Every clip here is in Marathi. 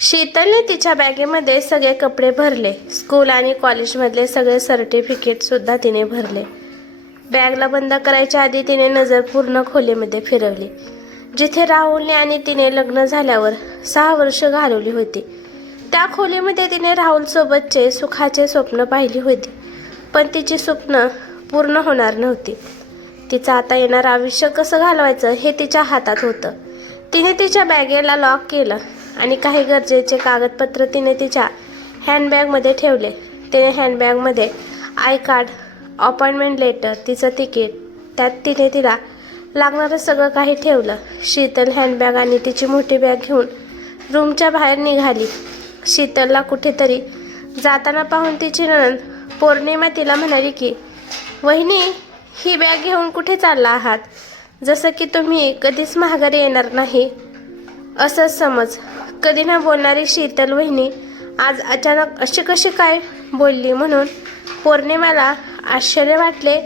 शीतलने तिच्या बॅगेमध्ये सगळे कपडे भरले. स्कूल आणि कॉलेजमधले सगळे सर्टिफिकेट सुद्धा तिने भरले. बॅगला बंद करायच्या आधी तिने नजर पूर्ण खोलीमध्ये फिरवली, जिथे राहुलने आणि तिने लग्न झाल्यावर 6 वर्ष घालवली होती. त्या खोलीमध्ये तिने राहुलसोबतचे सुखाचे स्वप्न पाहिली होती, पण तिची स्वप्न पूर्ण होणार नव्हती. तिचं आता येणारं आयुष्य कसं घालवायचं हे तिच्या हातात होतं. तिने तिच्या बॅगेला लॉक केलं आणि काही गरजेचे कागदपत्र तिने तिच्या हँडबॅगमध्ये ठेवले. तिने हँडबॅगमध्ये आय कार्ड, अपॉइंटमेंट लेटर, तिचं तिकीट, त्यात तिने तिला लागणारं सगळं काही ठेवलं. शीतल हँडबॅग आणि तिची मोठी बॅग घेऊन रूमच्या बाहेर निघाली. शीतलला कुठेतरी जाताना पाहून तिची नणंद पौर्णिमा तिला म्हणाली की, वहिनी, ही बॅग घेऊन कुठे चालला आहात? जसं की तुम्ही कधीच माघारी येणार नाही असंच समज. कधी ना बोलणारी शीतल वहिनी आज अचानक अशी कशी काय बोलली म्हणून पौर्णिमाला आश्चर्य वाटले.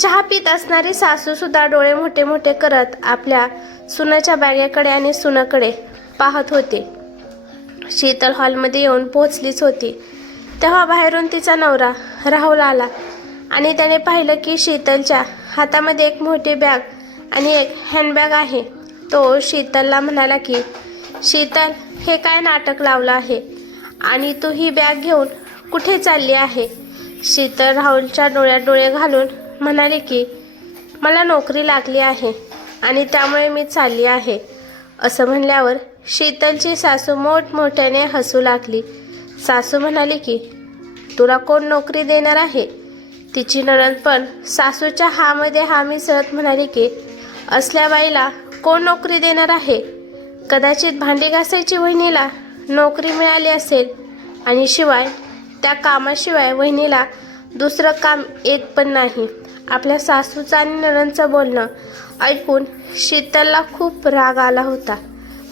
चहा पित असणारी सासूसुद्धा डोळे मोठे मोठे करत आपल्या सुनाच्या बॅगेकडे आणि सुनाकडे पाहत होते. शीतल हॉलमध्ये येऊन पोहोचलीच होती तेव्हा बाहेरून तिचा नवरा राहुल आला आणि त्याने पाहिलं की शीतलच्या हातामध्ये एक मोठी बॅग आणि एक हँडबॅग आहे. तो शीतलला म्हणाला की, शीतल, हे काय नाटक लावलं आहे आणि तू ही बॅग घेऊन कुठे चालली आहे? शीतल राहुलच्या डोळ्यात डोळे घालून म्हणाली की, मला नोकरी लागली आहे आणि त्यामुळे मी चालली आहे. असं म्हणल्यावर शीतलची सासू मोठमोठ्याने हसू लागली. सासू म्हणाली की, तुला कोण नोकरी देणार आहे? तिची नणंद पण सासूच्या हामध्ये हा मिसळत म्हणाली की, असल्या बाईला कोण नोकरी देणार आहे? कदाचित भांडी घासायची वहिनीला नोकरी मिळाली असेल आणि शिवाय त्या कामाशिवाय वहिनीला दुसरं काम येत पण नाही. आपल्या सासूचं आणि नणंदचं बोलणं ऐकून शीतलला खूप राग आला होता,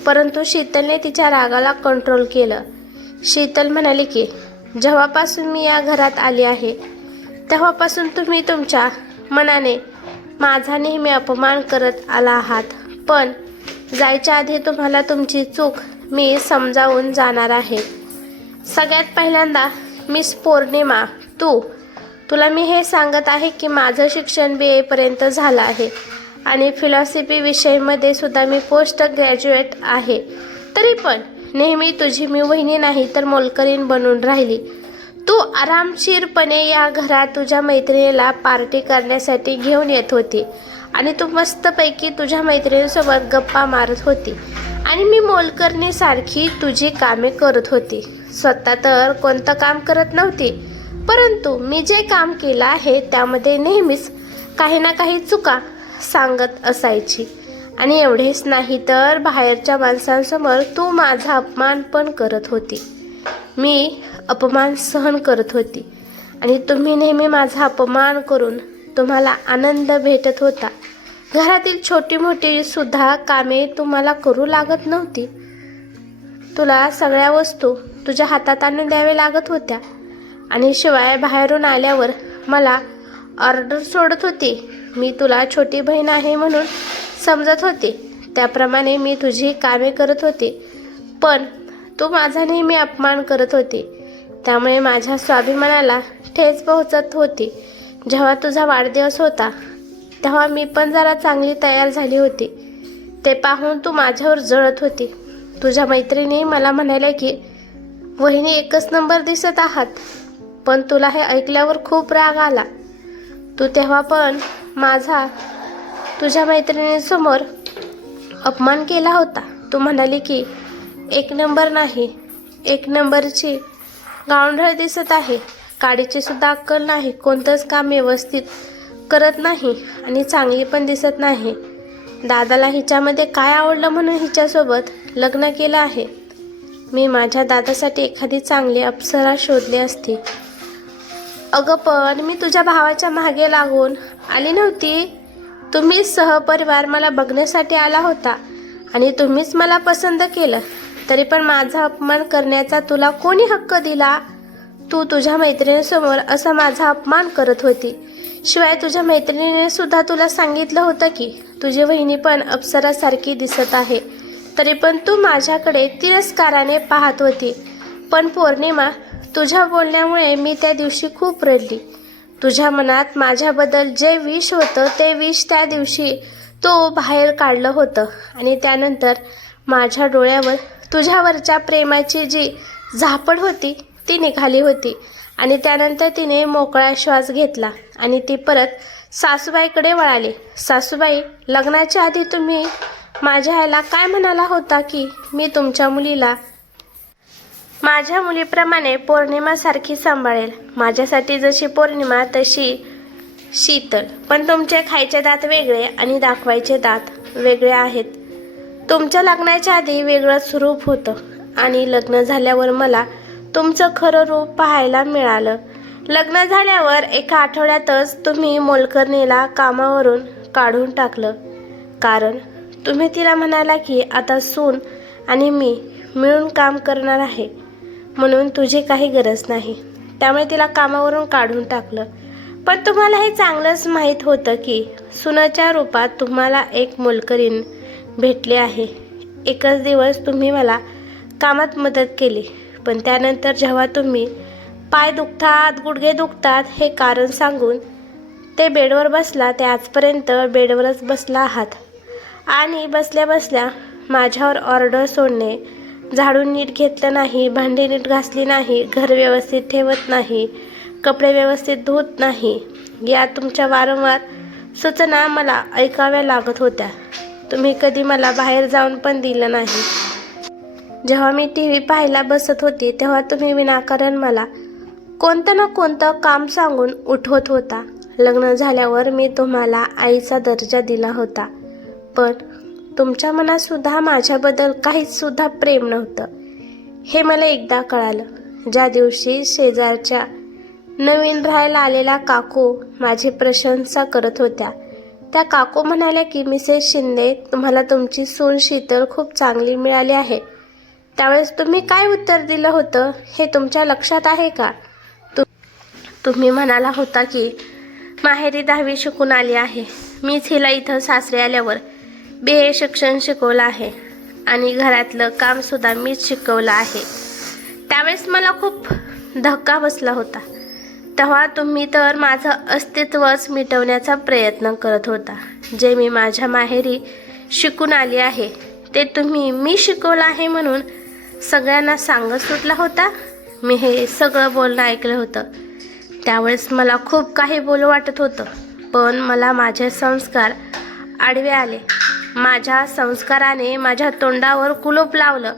परंतु शीतलने तिच्या रागाला कंट्रोल केलं. शीतल म्हणाली की, जेव्हापासून मी या घरात आली आहे तेव्हापासून तुम्ही तुमच्या मनाने माझा नेहमी अपमान करत आला आहात, पण जायच्या आधी तुम्हाला तुमची चूक मी समजावून जाणार आहे. सगळ्यात पहिल्यांदा मिस पौर्णिमा, तुला मी हे सांगत आहे की माझं शिक्षण BA पर्यंत झालं आहे आणि फिलॉसॉफी विषयामध्ये सुद्धा मी पोस्ट ग्रॅज्युएट आहे. तरी पण नेहमी तुझी मी वहिनी नाही तर मोलकरीण बनून राहिली. तू आरामशीरपणे या घरात तुझ्या मैत्रिणीला पार्टी करण्यासाठी घेऊन येत होती आणि तू मस्तपैकी तुझ्या मैत्रिणीसोबत गप्पा मारत होती आणि मी मोलकरणीसारखी तुझी कामे करत होती. स्वतः तर कोणतं काम करत नव्हती, परंतु मी जे काम केलं आहे त्यामध्ये नेहमीच काही ना काही चुका सांगत असायची. आणि एवढेच नाही तर बाहेरच्या माणसांसमोर तू माझा अपमान पण करत होती. मी अपमान सहन करत होती आणि तुम्ही नेहमी माझा अपमान करून तुम्हाला आनंद भेटत होता. घरातील छोटी मोठी सुद्धा कामे तुम्हाला करू लागत नव्हती. तुला सगळ्या वस्तू तुझ्या हातात आणून द्यावे लागत होत्या आणि शिवाय बाहेरून आल्यावर मला ऑर्डर सोडत होती. मी तुला छोटी बहीण आहे म्हणून समजत होते, त्याप्रमाणे मी तुझी कामे करत होते, पण तू माझा नेहमी अपमान करत होती. त्यामुळे माझ्या स्वाभिमानाला ठेच पोहोचत होती. जेव्हा तुझा वाढदिवस होता तेव्हा मी पण जरा चांगली तयार झाली होती. ते पाहून तू माझ्यावर जळत होती. तुझ्या मैत्रिणी मला म्हणाल्या की, वहिनी एकच नंबर दिसत आहात, पण तुला हे ऐकल्यावर खूप राग आला. तू तेव्हा पण माझा तुझ्या मैत्रिणींसमोर अपमान केला होता. तू म्हणाली की, 1 नंबर नाही, 1 नंबरची गावंढळ दिसत आहे, काडीची सुद्धा अक्कल नाही, कोणतंच काम व्यवस्थित करत नाही आणि चांगली पण दिसत नाही. दादाला हिच्यामध्ये काय आवडलं म्हणून हिच्यासोबत लग्न केलं आहे. मी माझ्या दादासाठी एखादी चांगली अप्सरा शोधली असती. अगं, पण मी तुझ्या भावाच्या मागे लागून आली नव्हती. तुम्हीच सहपरिवार मला बघण्यासाठी आला होता आणि तुम्हीच मला पसंत केलं, तरी पण माझा अपमान करण्याचा तुला कोणी हक्क दिला? तू तुझ्या मैत्रिणीसमोर असा माझा अपमान करत होती. शिवाय तुझ्या मैत्रिणीने सुद्धा तुला सांगितलं होतं की तुझी वहिनी पण अप्सरासारखी दिसत आहे. तरी पण तू माझ्याकडे तिरस्काराने पाहत होती. पण पौर्णिमा, तुझ्या बोलण्यामुळे मी त्या दिवशी खूप रडली. तुझ्या मनात माझ्याबद्दल जे विष होतं ते विष त्या दिवशी तो बाहेर काढलं होतं आणि त्यानंतर माझ्या डोळ्यावर तुझ्यावरच्या प्रेमाची जी झापड होती ती निघाली होती आणि त्यानंतर तिने मोकळा श्वास घेतला आणि ती परत सासूबाईकडे वळाली. सासूबाई, लग्नाच्या आधी तुम्ही माझ्या आईला काय म्हणाला होता की मी तुमच्या मुलीला माझ्या मुलीप्रमाणे पौर्णिमासारखी सांभाळेल. माझ्यासाठी जशी पौर्णिमा तशी शीतल. पण तुमचे खायचे दात वेगळे आणि दाखवायचे दात वेगळे आहेत. तुमच्या लग्नाच्या आधी वेगळंच रूप होतं आणि लग्न झाल्यावर मला तुमचं खरं रूप पाहायला मिळालं. लग्न झाल्यावर एका आठवड्यातच तुम्ही मोलकरणीला कामावरून काढून टाकलं. कारण तुम्ही तिला म्हणाला की आता सून आणि मी मिळून काम करणार आहे, म्हणून तुझी काही गरज नाही. त्यामुळे तिला कामावरून काढून टाकलं. पण तुम्हाला हे चांगलंच माहीत होतं की सुनाच्या रूपात तुम्हाला एक मोलकरीण भेटली आहे. एकच दिवस तुम्ही मला कामात मदत केली, पण त्यानंतर जेव्हा तुम्ही पाय दुखतात, गुडघे दुखतात हे कारण सांगून ते बेडवर बसला, ते आजपर्यंत बेडवरच बसला आहात आणि बसल्या बसल्या माझ्यावर ऑर्डर सोडणे, झाडून नीट घेतलं नाही, भांडी नीट घासली नाही, घर व्यवस्थित ठेवत नाही, कपडे व्यवस्थित धुत नाही, या तुमच्या वारंवार सूचना मला ऐकाव्या लागत होत्या. तुम्ही कधी मला बाहेर जाऊन पण दिलं नाही. जेव्हा मी TV पाहायला बसत होती तेव्हा तुम्ही विनाकारण मला कोणतं ना कोणतं काम सांगून उठवत होता. लग्न झाल्यावर मी तुम्हाला आईचा दर्जा दिला होता, पण तुमच्या मनात सुद्धा माझ्याबद्दल काहीच सुद्धा प्रेम नव्हतं. हे मला एकदा कळालं ज्या दिवशी शेजारच्या नवीन राहायला आलेल्या काकू माझी प्रशंसा करत होत्या. त्या काकू म्हणाल्या की मिसेस शिंदे, तुम्हाला तुमची सून शीतल खूप चांगली मिळाली आहे. त्यावेळेस तुम्ही काय उत्तर दिलं होतं हे तुमच्या लक्षात आहे का? तुम्ही म्हणाला होता की माहेरी 10वी शिकून आली आहे. मीच हिला इथं सासरे आल्यावर BA शिक्षण शिकवलं आहे आणि घरातलं कामसुद्धा मीच शिकवलं आहे. त्यावेळेस मला खूप धक्का बसला होता. तेव्हा तुम्ही तर माझं अस्तित्वच मिटवण्याचा प्रयत्न करत होता. जे मी माझ्या माहेरी शिकून आली आहे ते तुम्ही मी शिकवलं आहे म्हणून सगळ्यांना सांगत सुटला होता. मी हे सगळं बोलणं ऐकलं होतं. त्यावेळेस मला खूप काही बोलू वाटत होतं, पण मला माझे संस्कार आडवे आले. माझ्या संस्काराने माझ्या तोंडावर कुलूप लावलं.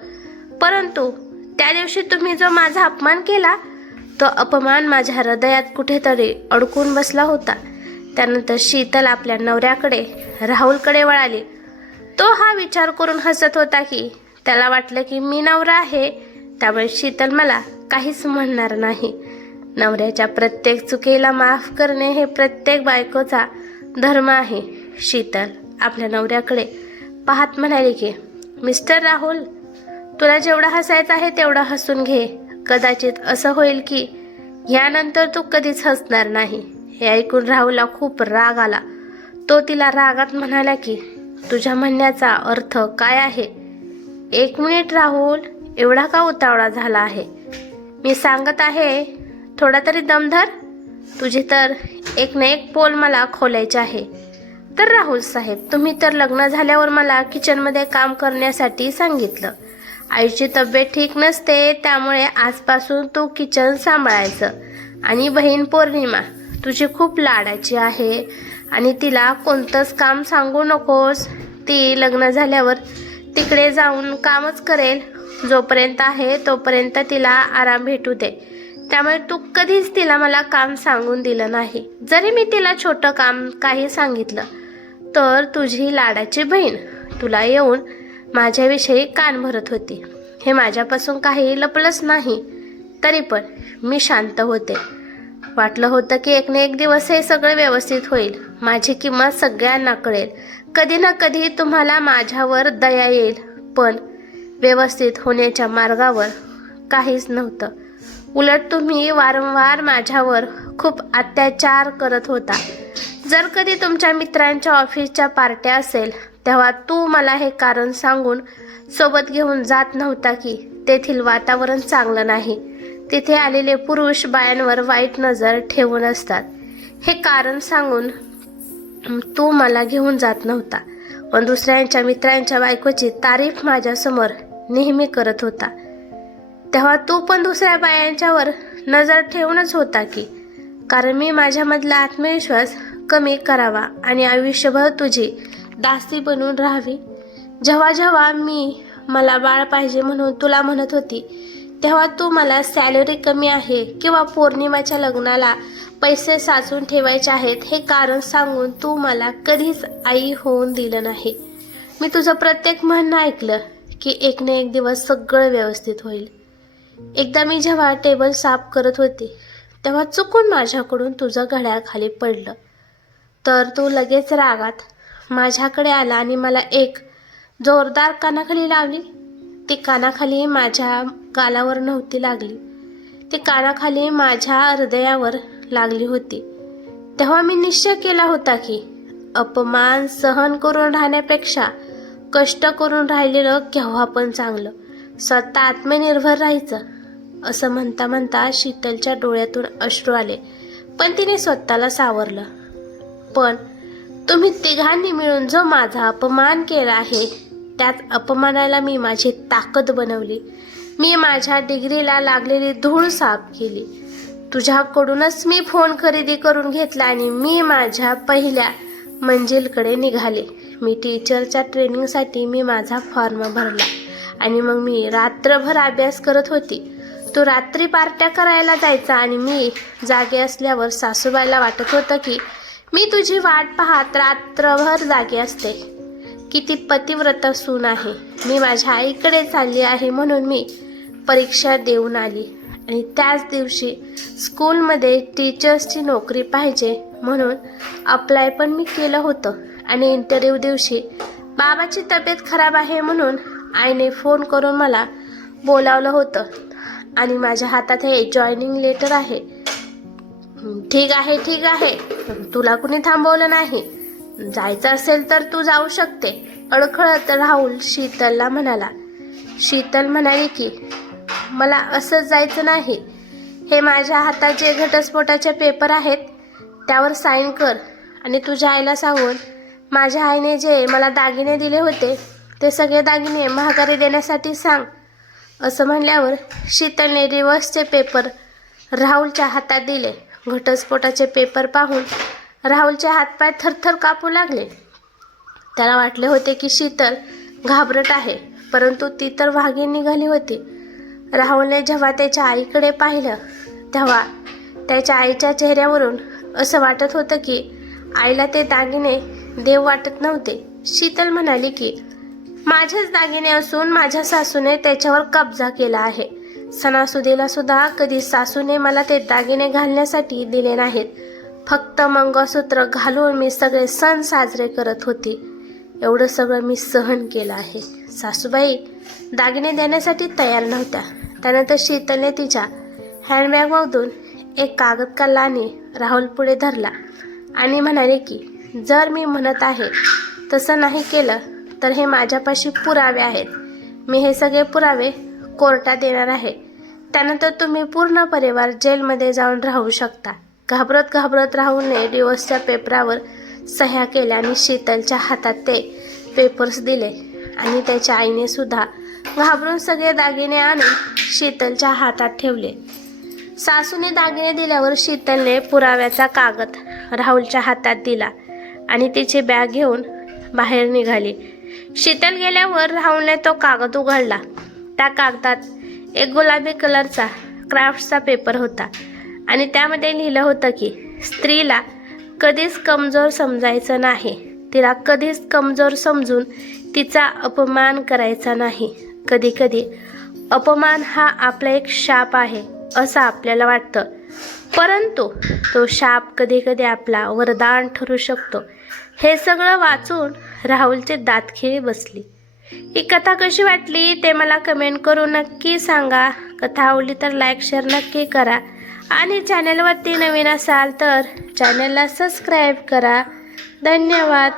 परंतु त्या दिवशी तुम्ही जो माझा अपमान केला तो अपमान माझ्या हृदयात कुठेतरी अडकून बसला होता. त्यानंतर शीतल आपल्या नवऱ्याकडे राहुलकडे वळाली. तो हा विचार करून हसत होता की त्याला वाटलं की मी नवरा आहे, त्यामुळे शीतल मला काहीच म्हणणार नाही. नवऱ्याच्या प्रत्येक चुकीला माफ करणे हे प्रत्येक बायकोचा धर्म आहे. शीतल आपल्या नवऱ्याकडे पाहत म्हणाली की मिस्टर राहुल, तुला जेवढं हसायचं आहे तेवढं हसून घे. कदाचित असं होईल की यानंतर तू कधीच हसणार नाही. हे ऐकून राहुलला खूप राग आला. तो तिला रागात म्हणाला की तुझ्या म्हणण्याचा अर्थ काय आहे? 1 मिनिट राहुल, एवढा का उतावळा झाला आहे? मी सांगत आहे, थोडा तरी दम धर. तुझी तर एक ना एक पोल मला खोलायचे आहे. तर राहुल साहेब, तुम्ही तर लग्न झाल्यावर मला किचनमध्ये काम करण्यासाठी सांगितलं. आईची तब्येत ठीक नसते, त्यामुळे आजपासून तू किचन सांभाळायचं. आणि बहीण पौर्णिमा तुझी खूप लाडाची आहे आणि तिला कोणतंच काम सांगू नकोस. ती लग्न झाल्यावर तिकडे जाऊन कामच करेल. जोपर्यंत आहे तोपर्यंत तिला आराम भेटू दे. त्यामुळे तू कधीच तिला मला काम सांगून दिलं नाही. जरी मी तिला छोटं काम काही सांगितलं तर तुझी लाडाची बहीण तुला येऊन माझ्याविषयी कान भरत होती. हे माझ्यापासून काही लपलंच नाही. तरी पण मी शांत होते. वाटलं होतं की एक ना एक दिवस हे सगळं व्यवस्थित होईल. माझी किंमत सगळ्यांना कळेल. कधी ना कधी तुम्हाला माझ्यावर दया येईल. पण व्यवस्थित होण्याच्या मार्गावर काहीच नव्हतं. उलट तुम्ही वारंवार माझ्यावर खूप अत्याचार करत होता. जर कधी तुमच्या मित्रांच्या ऑफिसच्या पार्ट्या असेल तेव्हा तू मला हे कारण सांगून सोबत घेऊन जात नव्हता की तेथील वातावरण चांगलं नाही, तिथे आलेले पुरुष बायांवर वाईट नजर ठेवून असतात हे कारण सांगून तू मला घेऊन जात नव्हता, पण दुसऱ्यांच्या मित्रांच्या बायकोची तारीफ माझ्यासमोर नेहमी करत होता. तेव्हा तू पण दुसऱ्या बायांच्यावर नजर ठेवूनच होता की, कारण मी माझ्यामधला आत्मविश्वास कमी करावा आणि आयुष्यभर तुझी दासी बनून राहावी. जेव्हा जेव्हा मी मला बाळ पाहिजे म्हणून तुला म्हणत होती, तेव्हा तू मला सॅलरी कमी आहे किंवा पौर्णिमाच्या लग्नाला पैसे साचून ठेवायचे आहेत हे कारण सांगून तू मला कधीच आई होऊन दिलं नाही. मी तुझं प्रत्येक म्हणणं ऐकलं की एक ना एक दिवस सगळं व्यवस्थित होईल. एकदा मी जेव्हा टेबल साफ करत होते तेव्हा चुकून माझ्याकडून तुझं घड्याळ खाली पडलं, तर तू लगेच रागात माझ्याकडे आला आणि मला एक जोरदार कानाखाली लावली. ती कानाखाली माझ्या गालावर नव्हती लागली, ती कानाखाली माझ्या हृदयावर लागली होती. तेव्हा मी निश्चय केला होता की अपमान सहन करून राहण्यापेक्षा कष्ट करून राहिलेलं केव्हा पण चांगलं, स्वतः आत्मनिर्भर राहायचं. असं म्हणता म्हणता शीतलच्या डोळ्यातून अश्रू आले, पण तिने स्वतःला सावरलं. पण तुम्ही तिघांनी मिळून जो माझा अपमान केला आहे त्याच अपमानाला मी माझी ताकद बनवली. मी माझ्या डिग्रीला लागलेली धूळ साफ केली. तुझ्याकडूनच मी फोन खरेदी करून घेतला आणि मी माझ्या पहिल्या मंजिलकडे निघाले. मी टीचरच्या ट्रेनिंगसाठी मी माझा फॉर्म भरला आणि मग मी रात्रभर अभ्यास करत होती. तू रात्री पार्ट्या करायला जायचा आणि मी जागे असल्यावर सासूबाईला वाटत होतं की मी तुझी वाट पाहत रात्रभर जागे असते. किती पतिव्रता सून आहे. मी माझ्या आईकडे चालली आहे म्हणून मी परीक्षा देऊन आली आणि त्याच दिवशी स्कूलमध्ये टीचर्सची नोकरी पाहिजे म्हणून अप्लाय पण मी केलं होतं आणि इंटरव्ह्यू दिवशी बाबाची तब्येत खराब आहे म्हणून आईने फोन करून मला बोलावलं होतं आणि माझ्या हातात हे जॉईनिंग लेटर आहे. ठीक आहे, तुला कुणी थांबवलं नाही. जायचं असेल तर तू जाऊ शकते, अडखळत राहुल शीतलला म्हणाला. शीतल म्हणाली की मला असं जायचं नाही. हे माझ्या हातात जे घटस्फोटाचे पेपर आहेत त्यावर साईन कर आणि तुझ्या आईला सांगून माझ्या आईने जे मला दागिने दिले होते ते सगळे दागिने महागारी देण्यासाठी सांग. असं म्हणल्यावर शीतलने रिव्हर्सचे पेपर राहुलच्या हातात दिले. घटस्फोटाचे पेपर पाहून राहुलचे हातपाय थरथर कापू लागले. त्याला वाटले होते की शीतल घाबरट आहे, परंतु ती तर वाघीण निघाली होती. राहुलने जेव्हा त्याच्या आईकडे पाहिलं तेव्हा त्याच्या आईच्या चेहऱ्यावरून असं वाटत होतं की आईला ते दागिने देव वाटत नव्हते. शीतल म्हणाली की माझेच दागिने असून माझ्या सासूने त्याच्यावर कब्जा केला आहे. सणासुदीला सुद्धा कधी सासूने मला ते दागिने घालण्यासाठी दिले नाहीत. फक्त मंगळसूत्र घालून मी सगळे सण साजरे करत होती. एवढं सगळं मी सहन केलं आहे. सासूबाई दागिने देण्यासाठी तयार नव्हत्या. त्यानंतर शीतलने तिच्या हँडबॅगमधून एक कागद काढला आणि राहुल पुढे धरला आणि म्हणाले की जर मी म्हणत आहे तसं नाही केलं तर हे माझ्यापाशी पुरावे आहेत. मी हे सगळे पुरावे कोर्टात देणार आहे. त्यानंतर तुम्ही पूर्ण परिवार जेलमध्ये जाऊन राहू शकता. घाबरत राहुलने डिवोर्सच्या पेपरावर सह्या केल्या आणि शीतलच्या हातात ते पेपर्स दिले आणि त्याच्या आईने सुद्धा घाबरून सगळे दागिने आणून शीतलच्या हातात ठेवले. सासूने दागिने दिल्यावर शीतलने पुराव्याचा कागद राहुलच्या हातात दिला आणि तिची बॅग घेऊन बाहेर निघाली. शीतल गेल्यावर राहुलने तो कागद उघडला. त्या कागदात एक गुलाबी कलरचा क्राफ्टचा पेपर होता आणि त्यामध्ये लिहिलं होतं की स्त्रीला कधीच कमजोर समजायचं नाही. तिला कधीच कमजोर समजून तिचा अपमान करायचा नाही. कधी कधी अपमान हा आपला एक शाप आहे असं आपल्याला वाटतं, परंतु तो शाप कधी कधी आपला वरदान ठरू शकतो. हे सगळं वाचून राहुलचे दातखिळी बसली. ही कथा कशी वाटली ते मला कमेंट करून नक्की सांगा. कथा आवडली तर लाईक शेअर नक्की करा आणि चॅनलवरती नवीन असाल तर चॅनलला सबस्क्राईब करा. धन्यवाद.